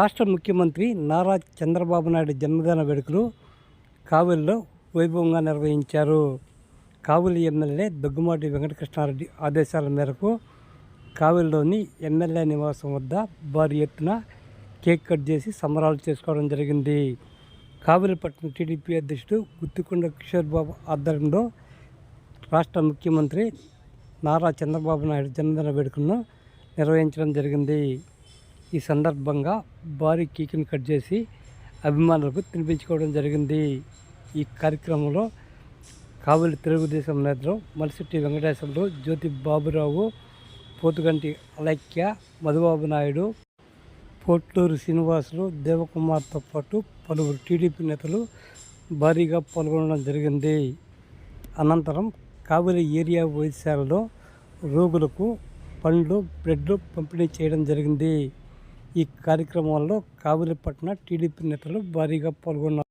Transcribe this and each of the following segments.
రాష్ట్ర ముఖ్యమంత్రి నారా చంద్రబాబు నాయుడు జన్మదిన వేడుకలు కావలిలో వైభవంగా నిర్వహించారు. కావలి ఎమ్మెల్యే దగ్గుమాటి వెంకటకృష్ణారెడ్డి ఆదేశాల మేరకు కావలిలోని ఎమ్మెల్యే నివాసం వద్ద భారీ ఎత్తున కేక్ కట్ చేసి సంబరాలు చేసుకోవడం జరిగింది. కావలిపట్నం టీడీపీ అధ్యక్షుడు గుత్తికొండ కిషోర్ బాబు ఆధ్వర్యంలో రాష్ట్ర ముఖ్యమంత్రి నారా చంద్రబాబు నాయుడు జన్మదిన వేడుకలను నిర్వహించడం జరిగింది. ఈ సందర్భంగా భారీ కేకును కట్ చేసి అభిమానులకు తినిపించుకోవడం జరిగింది. ఈ కార్యక్రమంలో కావలి తెలుగుదేశం నేతలు మలిశెట్టి వెంకటేశ్వరరావు జ్యోతి బాబురావు పోతుగంటి అలైక్య మధుబాబు నాయుడు పోట్లూరు శ్రీనివాసులు దేవకుమార్తో పాటు పలువురు టీడీపీ నేతలు భారీగా పాల్గొనడం జరిగింది. అనంతరం కావలి ఏరియా వైద్యశాలలో రోగులకు పండ్లు బ్రెడ్లు పంపిణీ చేయడం జరిగింది. ఈ కార్యక్రమంలో కావలిపట్న టీడీపీ నేతలు భారీగా పాల్గొన్నారు.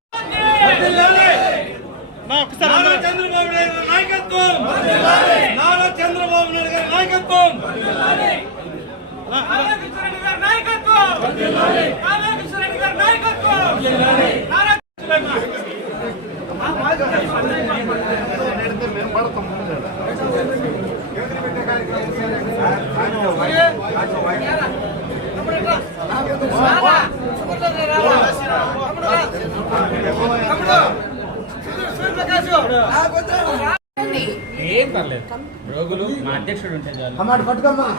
నారా ఏం పర్లేదు రోగులు మా అధ్యక్షుడు ఉంటే చాలు అమ్మాట పట్టుకోమ్మా.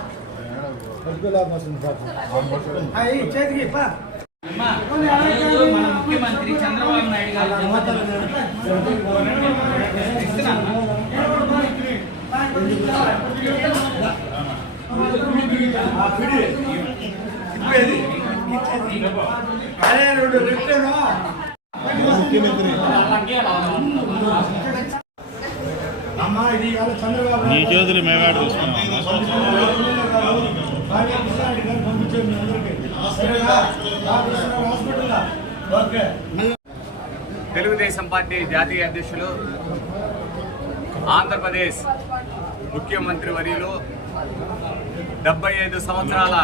మన ముఖ్యమంత్రి చంద్రబాబు నాయుడు గారు. ఇస్తున్నా అమ్మా. అరే రెండు అమ్మా ఇది ఇవాళ చంద్రబాబు నీ చేతులు మేవాడు అందరికీ తెలుగుదేశం పార్టీ జాతీయ అధ్యక్షులు ఆంధ్రప్రదేశ్ ముఖ్యమంత్రి వర్యులు డెబ్బై ఐదు సంవత్సరాల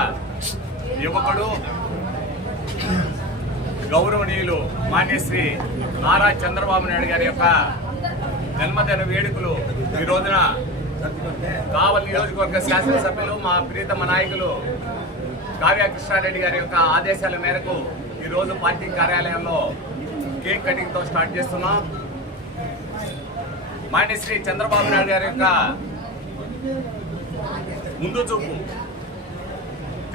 యువకుడు గౌరవనీయులు మాన్యశ్రీ నారా చంద్రబాబు నాయుడు గారి యొక్క జన్మదిన వేడుకలు ఈ రోజున కావలి నియోజకవర్గ శాసనసభ్యులు మా ప్రీతమ నాయకులు కావ్య కృష్ణారెడ్డి గారి యొక్క ఆదేశాల మేరకు ఈరోజు పార్టీ కార్యాలయంలో కేక్ కటింగ్తో స్టార్ట్ చేస్తున్నాం. మాన్యశ్రీ చంద్రబాబు నాయుడు గారి యొక్క ముందు చూపు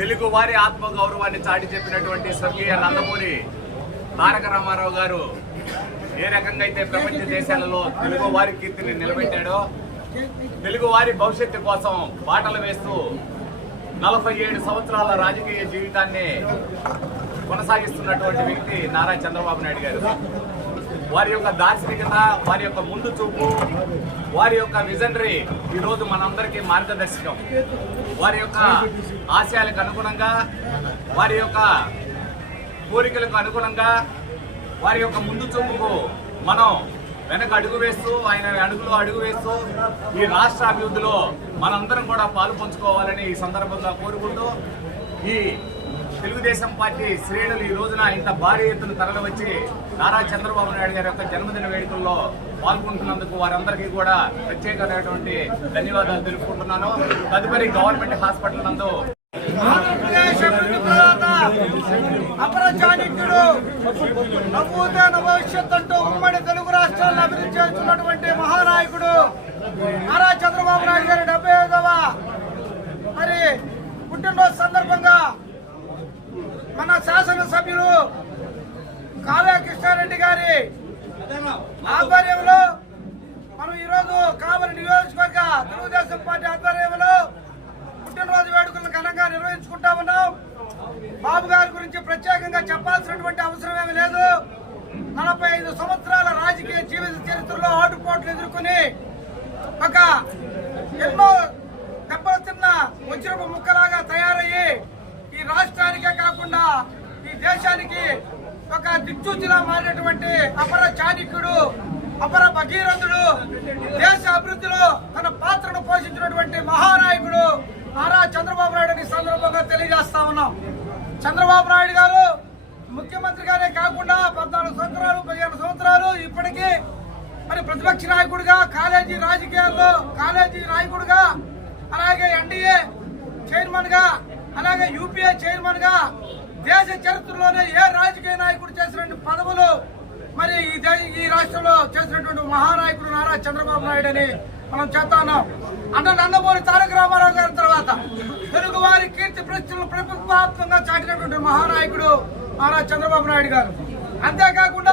తెలుగు వారి ఆత్మ గౌరవాన్ని చాటి చెప్పినటువంటి స్వర్గీయ నందమూరి తారక రామారావు గారు ఏ రకంగా అయితే ప్రపంచ దేశాలలో తెలుగు వారి కీర్తిని నిలబెట్టాడో తెలుగు వారి భవిష్యత్తు కోసం బాటలు వేస్తూ నలభై ఏడు సంవత్సరాల రాజకీయ జీవితాన్ని కొనసాగిస్తున్నటువంటి వ్యక్తి నారా చంద్రబాబు నాయుడు గారు. వారి యొక్క దార్శనికత వారి యొక్క ముందు చూపు వారి యొక్క విజనరీ ఈరోజు మనందరికీ మార్గదర్శకం. వారి యొక్క ఆశయాలకు అనుగుణంగా వారి యొక్క కోరికలకు అనుగుణంగా వారి యొక్క ముందు చూపుకు మనం వెనక అడుగు వేస్తూ ఆయన అడుగులో అడుగు వేస్తూ ఈ రాష్ట్ర అభివృద్ధిలో మనందరం కూడా పాలు పంచుకోవాలని ఈ సందర్భంగా కోరుకుంటూ ఈ తెలుగుదేశం పార్టీ శ్రేణులు ఈ రోజున ఇంత భారీ ఎత్తున తరలివచ్చి నారా చంద్రబాబు నాయుడు గారి యొక్క జన్మదిన వేడుకల్లో పాల్గొంటున్నందుకు వారందరికీ కూడా ప్రత్యేకమైనటువంటి ధన్యవాదాలు తెలుపుకుంటున్నాను. తదుపరి గవర్నమెంట్ హాస్పిటల్ నందు ఆంధ్రప్రదేశ్ అభివృద్ధి భవిష్యత్ అంటూ ఉమ్మడి తెలుగు రాష్ట్రాలను అభివృద్ధి చేస్తున్నటువంటి మహానాయకుడు నారా చంద్రబాబు నాయుడు గారి డెబ్బై ఐదవ మరి పుట్టినరోజు సందర్భంగా మన సభ్యులు కావ్య కృష్ణారెడ్డి గారి ఆధ్వర్యంలో మనం ఈరోజు కావలి నియోజకవర్గ తెలుగుదేశం పార్టీ ఆధ్వర్యంలో పుట్టినరోజు వేడుకలను ఘనంగా నిర్వహించుకుంటా ఉన్నాం. బాబు గారి గురించి ప్రత్యేకంగా చెప్ప అపర భగీరథుడు దేశ అభివృద్ధిలో తన పాత్రను పోషించినటువంటి మహానాయకుడు నారా చంద్రబాబు నాయుడుని సందర్భంగా తెలియజేస్తా ఉన్నాం. చంద్రబాబు నాయుడు గారు ముఖ్యమంత్రిగానే కాకుండా పద్నాలుగు సంవత్సరాలు పదిహేను సంవత్సరాలు ఇప్పటికీ మరి ప్రతిపక్ష నాయకుడిగా కాలేజీ రాజకీయాల్లో కాలేజీ నాయకుడిగా అలాగే ఎన్డీఏ చైర్మన్గా అలాగే యూపీఏ చైర్మన్గా దేశ చరిత్రలోనే ఏ రాజకీయ నాయకుడు చేసినటువంటి పదవులు మరి ఈ ఈ రాష్ట్రంలో చేసినటువంటి మహానాయకుడు నారా చంద్రబాబు నాయుడు అని మనం చేస్తా ఉన్నాం. అంటే నందమూరి తారక రామారావు గారి తర్వాత తెలుగు వారి కీర్తి ప్రశ్నలు ప్రభుత్వాత్మకంగా చాటినటువంటి మహానాయకుడు నారా చంద్రబాబు నాయుడు గారు. అంతేకాకుండా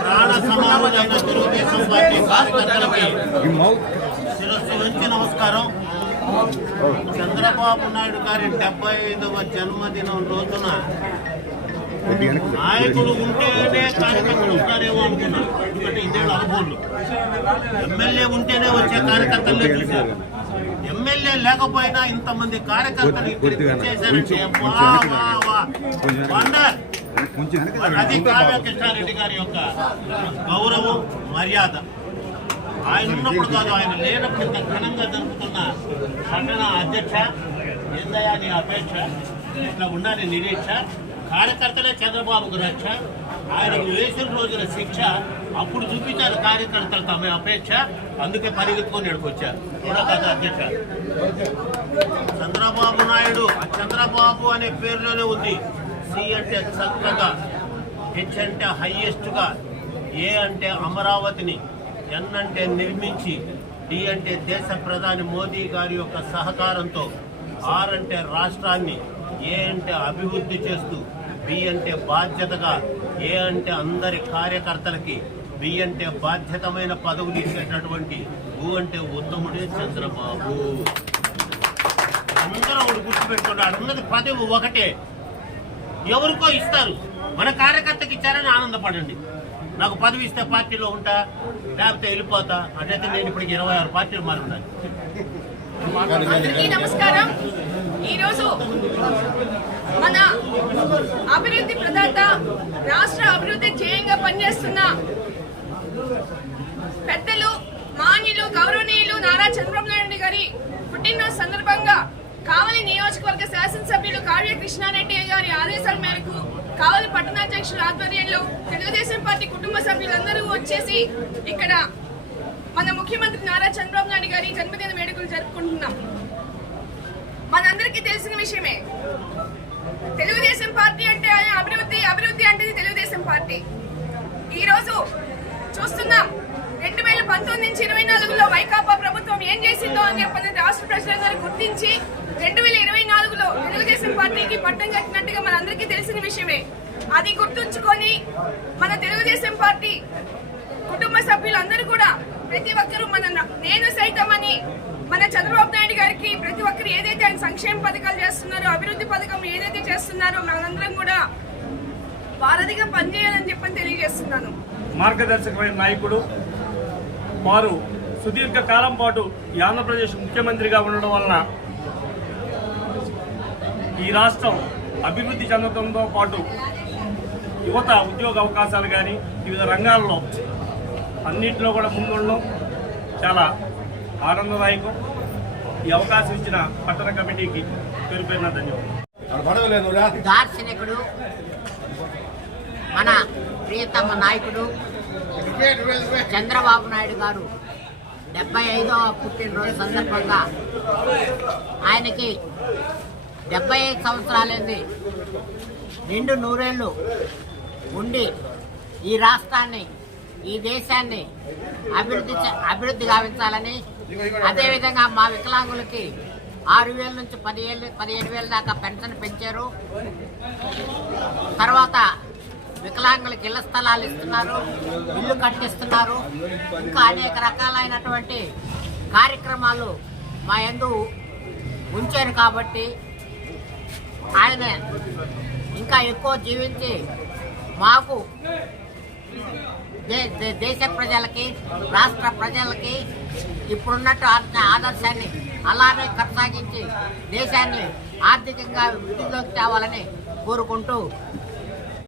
నమస్కారం. చంద్రబాబు నాయుడు గారి డెబ్బై ఐదవ జన్మదినం రోజున నాయకుడు ఉంటేనే కార్యకర్తలు ఉంటారేమో అనుకున్నాను ఎందుకంటే ఇదేళ్ళ అనుభవం ఎమ్మెల్యే ఉంటేనే వచ్చే కార్యకర్తలే చూశారు. ఎమ్మెల్యే లేకపోయినా ఇంతమంది కార్యకర్తలు ఇక్కడికి వచ్చేసారంటే. అది కావ్య కృష్ణారెడ్డి గారి యొక్క గౌరవం మర్యాద. ఆయన ఉన్నప్పుడు కాదు ఆయన లేనప్పుడు ఇంత ఘనంగా జరుపుతున్న పట్టణ అధ్యక్ష ఏందయ్యా నీ అపేక్ష? ఇట్లా ఉండాలి నిరీక్ష. కార్యకర్తలే చంద్రబాబుకు రక్ష ఆయనకు వేసిన రోజుల శిక్ష అప్పుడు చూపించారు కార్యకర్తలు తమ అపేక్ష అందుకే పరిగెత్తుకొని ఎడుకొచ్చారు కూడా కదా అధ్యక్ష. చంద్రబాబు నాయుడు ఆ చంద్రబాబు అనే పేరులోనే ఉంది. సి అంటే చక్కగా హెచ్ అంటే హయ్యెస్ట్గా ఏ అంటే అమరావతిని ఎన్ అంటే నిర్మించి డి అంటే దేశ ప్రధాని మోదీ గారి యొక్క సహకారంతో ఆర్ అంటే రాష్ట్రాన్ని ఏ అంటే అభివృద్ధి చేస్తూ బి అంటే బాధ్యతగా ఏ అంటే అందరి కార్యకర్తలకి బి అంటే బాధ్యతమైన పదవులు ఇచ్చేటటువంటి ఊ అంటే ఉత్తముడే చంద్రబాబు. అందరూ ఒకటి గుర్తుపెట్టుకున్నాడు ఉన్నది పదవి ఒకటే. ఎవరికో ఇస్తారు. మన కార్యకర్తకి ఇచ్చారని ఆనందపడండి. నాకు పదవి ఇస్తే పార్టీలో ఉంటా లేకపోతే వెళ్ళిపోతా. అటైతే నేను ఇప్పటికి ఇరవై ఆరు పార్టీలు మారున్నాను. నమస్కారం. ఈరోజు మన అభివృద్ధి ప్రదాత రాష్ట్ర అభివృద్ధి ధ్యేయంగా పనిచేస్తున్న పెద్దలు మాన్యులు గౌరవనీయులు నారా చంద్రబాబు నాయుడు గారి పుట్టినరోజు సందర్భంగా కావలి నియోజకవర్గ శాసనసభ్యులు కావ్య కృష్ణారెడ్డి గారి ఆదేశాల మేరకు కావలి పట్టణాధ్యక్షుల ఆధ్వర్యంలో తెలుగుదేశం పార్టీ కుటుంబ సభ్యులందరూ వచ్చేసి ఇక్కడ మన ముఖ్యమంత్రి నారా చంద్రబాబు నాయుడు గారి జన్మదిన వేడుకలు జరుపుకుంటున్నాం. మనందరికీ తెలిసిన విషయమే. తెలుగుదేశం పార్టీ అంటే అభివృద్ధి అభివృద్ధి అంటే తెలుగుదేశం పార్టీ. ఈ రోజు చూస్తున్నాం రెండు వేల పంతొమ్మిది నుంచి ఇరవై నాలుగులో వైకాపా ప్రభుత్వం ఏం చేసిందో అని చెప్పని రాష్ట్ర ప్రజలందరూ గుర్తించి రెండు వేల ఇరవై నాలుగులో తెలుగుదేశం పార్టీకి పట్టం కట్టినట్టుగా మనందరికీ తెలిసిన విషయమే. అది గుర్తుంచుకొని మన తెలుగుదేశం పార్టీ కుటుంబ సభ్యులందరూ కూడా ప్రతి ఒక్కరూ మన నేను సైతం అని మన చంద్రబాబు నాయుడు గారికి ప్రతి ఒక్కరు ఏదైతే ఆయన సంక్షేమ పథకాలు చేస్తున్నారో అభివృద్ధి పథకం ఏదైతే చేస్తున్నారో మనందరం కూడా వారధిగా పనిచేయాలని చెప్పని తెలియజేస్తున్నాను. మార్గదర్శకమైన నాయకుడు వారు సుదీర్ఘ కాలం పాటు ఈ ఆంధ్రప్రదేశ్ ముఖ్యమంత్రిగా ఉండడం వలన ఈ రాష్ట్రం అభివృద్ధి చెందడంతో పాటు యువత ఉద్యోగ అవకాశాలు కానీ వివిధ రంగాల్లో అన్నింటిలో కూడా ముందుండడం చాలా ఆనందదాయకం. ఈ అవకాశం ఇచ్చిన పట్టణ కమిటీకి పేరు పేరున ధన్యవాదాలు. దార్శనికుడు మన ప్రియతమ నాయకుడు చంద్రబాబు నాయుడు గారు డెబ్బై ఐదవ పుట్టినరోజు సందర్భంగా ఆయనకి డెబ్బై ఐదు సంవత్సరాలైంది. నిండు నూరేళ్ళు ఉండి ఈ రాష్ట్రాన్ని ఈ దేశాన్ని అభివృద్ధి అభివృద్ధి గావించాలని అదేవిధంగా మా వికలాంగులకి ఆరు వేల నుంచి పదిహేను పదిహేను వేల దాకా పెన్షన్ పెంచారు. తర్వాత వికలాంగులకు ఇళ్ళ స్థలాలు ఇస్తున్నారు ఇల్లు కట్టిస్తున్నారు. ఇంకా అనేక రకాలైనటువంటి కార్యక్రమాలు మా ఎందు ఉంచారు కాబట్టి ఆయన ఇంకా ఎక్కువ జీవించి మాకు దేశ ప్రజలకి రాష్ట్ర ప్రజలకి ఇప్పుడున్నట్టు ఆదర్శాన్ని అలానే కొనసాగించి దేశాన్ని ఆర్థికంగా వృద్ధిలోకి తేవాలని కోరుకుంటూ